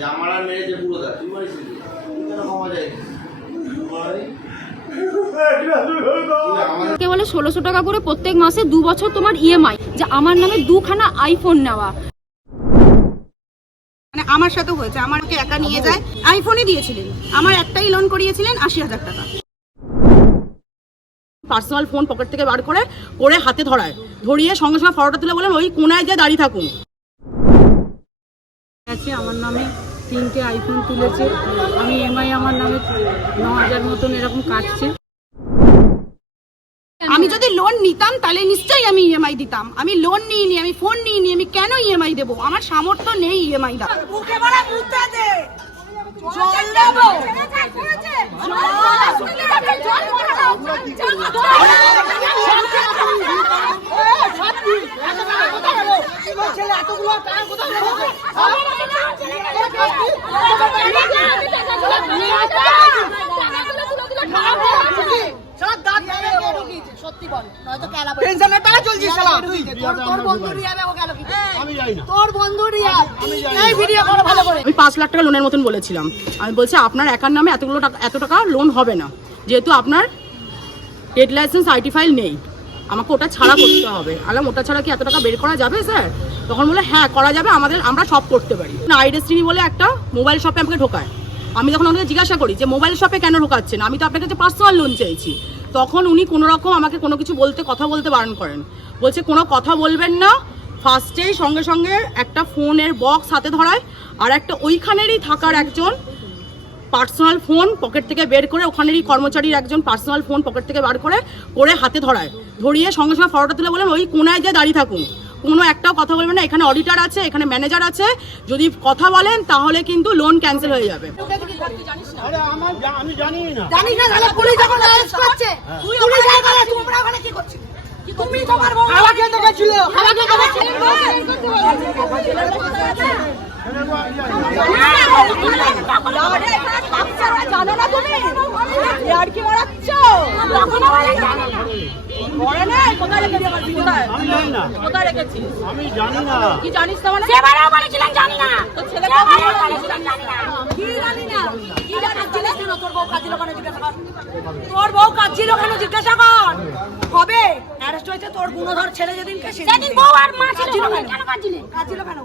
জামারা মেরেছে পুরোটা তুই মারিস কেন ক্ষমা যায় বলে 1600 টাকা করে প্রত্যেক মাসে 2 বছর তোমার ইএমআই, যে আমার নামে 2খানা আইফোন নেওয়া। মানে আমার সাথে হয়েছে, আমাকে একা নিয়ে যায়, আইফোনই দিয়েছিলেন, আমার একটাই লোন করিয়েছিলেন 80,000 টাকা। পার্সোনাল ফোন পকেট থেকে বার করে হাতে ধরায়, ধরিয়ে সঙ্গে সঙ্গে ফটোটা তুলে বলেন ওই কোনায় যে দাঁড়িয়ে থাকুন। আমার নামে 3টে আইফোন তুলেছে, আমি ইএমআই আমার নামে 9,000 মতন এরকম কাটছে। আমি যদি লোন নিতাম তাহলে নিশ্চয়ই আমি ইএমআই দিতাম। আমি লোন নিইনি, আমি ফোন নিইনি, আমি কেন ইএমআই দেবো? আমার সামর্থ্য নেই ইএমআই দেওয়ার। আমি 5 লাখ টাকা লোনের মতন বলেছিলাম। আমি বলছি আপনার একার নামে এত টাকা লোন হবে না, যেহেতু আপনার ট্রেড লাইসেন্স আইটি ফাইল নেই, আমাকে ওটা ছাড়া করতে হবে। আলাম ওটা ছাড়া কি এত টাকা বের করা যাবে স্যার? তখন বলে হ্যাঁ করা যাবে, আমরা সব করতে পারি। আইডেস্টিনি বলে একটা মোবাইল শপে আমাকে ঢোকায়। আমি তখন ওনাকে জিজ্ঞাসা করি যে মোবাইল শপে কেন ঢোকাচ্ছেন, আমি তো আপনার কাছে পার্সোনাল লোন চাইছি। তখন উনি কোনো রকম আমাকে কোনো কিছু কথা বলতে বারণ করেন, বলছে কোনো কথা বলবেন না। ফার্স্টেই সঙ্গে সঙ্গে একটা ফোনের বক্স হাতে ধরায়, আর একটা ওইখানেরই থাকার একজন পার্সোনাল ফোন পকেট থেকে বের করে, ওখানেরই কর্মচারীর একজন পার্সোনাল ফোন পকেট থেকে বার করে হাতে ধরায়, ধরিয়ে সঙ্গে সঙ্গে ফটোটা তুলে বলেন ওই কোনায় যে দাঁড়িয়ে থাকুন, কোনো একটাও কথা বলবেন না। এখানে অডিটর আছে, এখানে ম্যানেজার আছে, যদি কথা বলেন তাহলে কিন্তু লোন ক্যান্সেল হয়ে যাবে। তোর বউ কাঁদছিল কেন জিজ্ঞাসা কর। কবে অ্যারেস্ট হয়েছে তোর গুণধর ছেলে যেদিনকে, সেদিন বউ আর মা ছিল কেন কাঁদছিল কেন?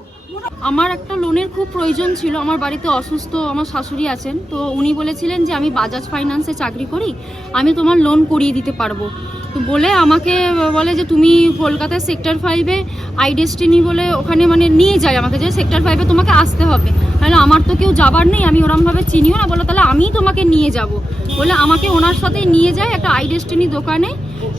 আমার একটা লোনের খুব প্রয়োজন ছিল। আমার বাড়িতে অসুস্থ আমার শাশুড়ি আছেন, তো উনি বলেছিলেন যে আমি বাজাজ ফাইন্যান্সে চাকরি করি, আমি তোমার লোন করিয়ে দিতে পারবো। তো বলে আমাকে বলে যে তুমি কলকাতার সেক্টর 5-এ আইডেস্টিনি বলে ওখানে মানে নিয়ে যায় আমাকে, যে সেক্টর 5-এ তোমাকে আসতে হবে। তাহলে আমার তো কেউ যাবার নেই, আমি ওরমভাবে চিনিও না। বলে তাহলে আমিই তোমাকে নিয়ে যাব। বলে আমাকে ওনার সাথে নিয়ে যায় একটা আইডেস্টিনি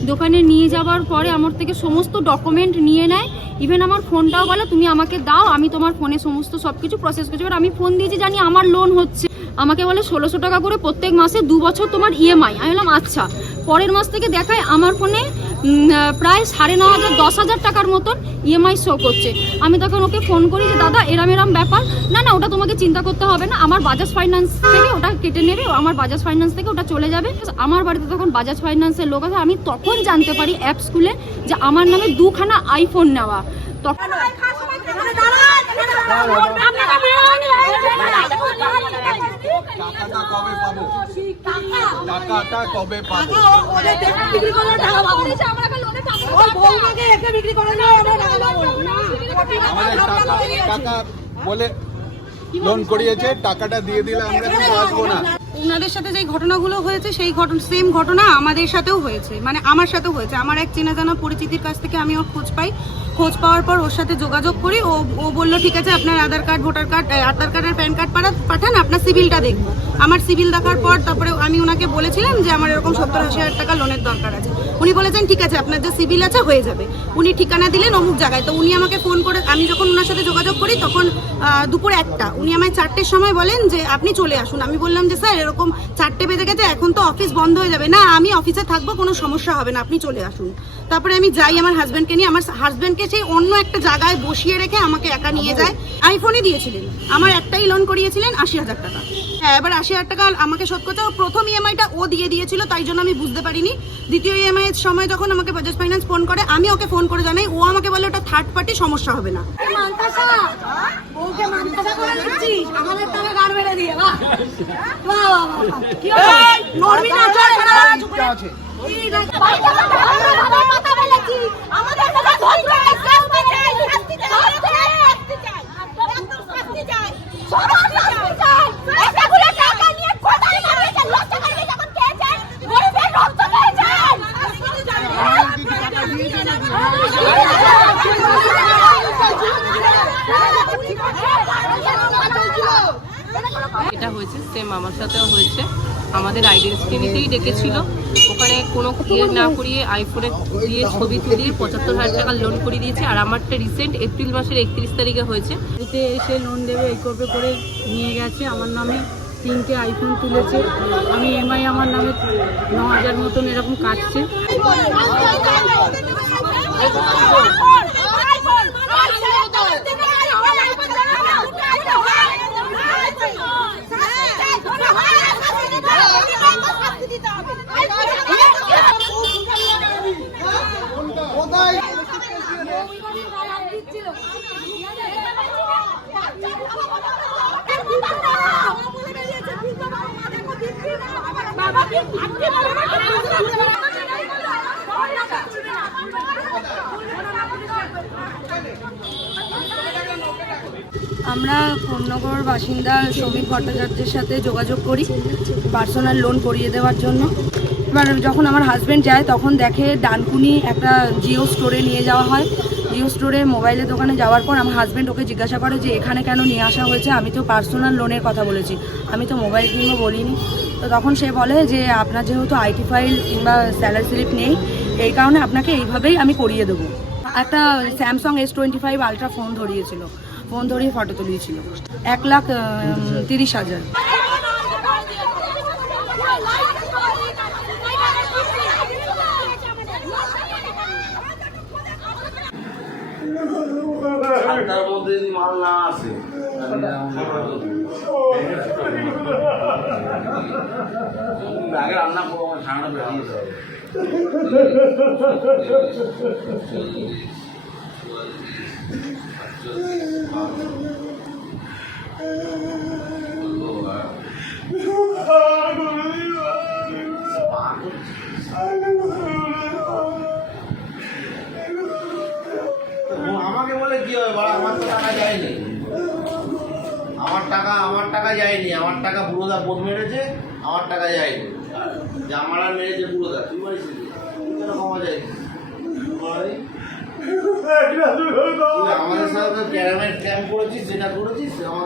দোকানে নিয়ে যাওয়ার পরে আমার থেকে সমস্ত ডকুমেন্ট নিয়ে নেয়। ইভেন আমার ফোনটাও বলে তুমি আমাকে দাও, আমি তোমার ফোনে সমস্ত সব কিছু প্রসেস করছি। এবার আমি ফোন দিয়েছি, জানি আমার লোন হচ্ছে। আমাকে বলে 1600 টাকা করে প্রত্যেক মাসে 2 বছর তোমার ইএমআই। আমি বললাম আচ্ছা। পরের মাস থেকে দেখায় আমার ফোনে প্রায় 9,500 10,000 টাকার মতন ইএমআই শো করছে। আমি তখন ওকে ফোন করি যে দাদা এরম ব্যাপার। না ওটা তোমাকে চিন্তা করতে হবে না, আমার বাজাজ ফাইন্যান্স থেকে ওটা কেটে নেবে, আমার বাজাজ ফাইন্যান্স থেকে ওটা চলে যাবে। আমার বাড়িতে তখন বাজাজ ফাইন্যান্সের লোক আছে। আমি তখন জানতে পারি অ্যাপস খুলে যে আমার নামে 2খানা আইফোন নেওয়া। তখন বলে লোন করিয়েছে, টাকাটা দিয়ে দিলে আমরা কিন্তু আসবো না। ওনাদের সাথে যে ঘটনাগুলো হয়েছে সেই সেম ঘটনা আমাদের সাথেও হয়েছে, মানে আমার সাথেও হয়েছে। আমার এক চেনা জানা পরিচিতির কাছ থেকে আমি ওর খোঁজ পাই। খোঁজ পাওয়ার পর ওর সাথে যোগাযোগ করি। ও বললো ঠিক আছে আপনার আধার কার্ড, ভোটার কার্ড, আধার কার্ড আর প্যান কার্ড পাঠান, আপনার সিভিলটা দেখবো। আমার সিভিল দেখার পর তারপরে আমি ওনাকে বলেছিলাম যে আমার এরকম 70-80 টাকা লোনের দরকার আছে। উনি বলেছেন ঠিক আছে আপনার যে সিভিল আছে হয়ে যাবে। উনি ঠিকানা দিলেন অমুক জায়গায়। তো উনি আমাকে ফোন করে, আমি যখন ওনার সাথে যোগাযোগ করি তখন দুপুর 1টা, উনি আমায় 4টের সময় বলেন যে আপনি চলে আসুন। আমি বললাম যে স্যার এরকম 4টে বেজে গেছে, এখন তো অফিস বন্ধ হয়ে যাবে। না আমি অফিসে থাকবো, কোনো সমস্যা হবে না, আপনি চলে আসুন। তারপরে আমি যাই আমার হাজব্যান্ডকে নিয়ে। আমার হাজব্যান্ডকে সেই অন্য একটা জায়গায় বসিয়ে রেখে আমাকে একা নিয়ে যায়। আইফোনই দিয়েছিলেন, আমার একটাই লোন করিয়েছিলেন 80,000 টাকা। হ্যাঁ, এবার 80,000 টাকা আমাকে শোধ করতে। প্রথম ইএমআইটা ও দিয়ে দিয়েছিল, তাই জন্য আমি বুঝতে পারিনি। দ্বিতীয় ইএমআই ম্যারেজ সময় যখন আমাকে বাজাজ ফাইন্যান্স ফোন করে, আমি ওকে ফোন করে জানাই, ও আমাকে বলে ওটা থার্ড পার্টি, সমস্যা হবে না। এটা হয়েছে সেম আমার সাথেও হয়েছে। আমাদের আইডেন্টিটি নিতেই ডেকেছিল, ওখানে কোনো ইয়ে না করিয়ে আইফোনে দিয়ে ছবি তুলিয়ে 75,000 টাকা লোন করিয়ে দিয়েছে। আর আমারটা রিসেন্ট এপ্রিল মাসের 31 তারিখে হয়েছে। এতে এসে লোন দেবে এই করবে করে নিয়ে গেছে। আমার নামে 3টে আইফোন তুলেছে। আমি এমআই আমার নামে 9,000 মতন এরকম কাটছে। আমরা কোন্নগর বাসিন্দা শ্রমিক ভট্টাচার্যের সাথে যোগাযোগ করি পার্সোনাল লোন করিয়ে দেওয়ার জন্য। এবার যখন আমার হাজব্যান্ড যায় তখন দেখে ডানকুনি একটা জিও স্টোরে নিয়ে যাওয়া হয়। জিও স্টোরে মোবাইলের দোকানে যাওয়ার পর আমার হাজব্যান্ড ওকে জিজ্ঞাসা করে যে এখানে কেন নিয়ে আসা হয়েছে, আমি তো পার্সোনাল লোনের কথা বলেছি, আমি তো মোবাইল কিনবো বলিনি। তো তখন সে বলে যে আপনার যেহেতু আইটি ফাইল কিংবা স্যালারি স্লিপ নেই, এই কারণে আপনাকে এইভাবেই আমি করিয়ে দেবো। একটা স্যামসাং S25 আলট্রা ফোন ধরিয়েছিল, ফোন ধরিয়ে ফটো তুলিয়েছিল 1,30,000। তার মধ্যে যদি মাল না আসে আগে রান্না করবো, আমার ঠান্ডা বেরিয়ে যেতে আমাকে বলে কি হবে বাড়া, আমার তো টাকা যায়নি, আমার টাকা যায়নি, আমার টাকা পুরোদা বোধ মেরেছে, আমার টাকা যায়নি। জামালা মেরেছে পুরোদা, তুই মারিস কমা যায় আমাদের সাথে ক্যারামের ক্যাম্প করেছিস, যেটা করেছিস আমাদের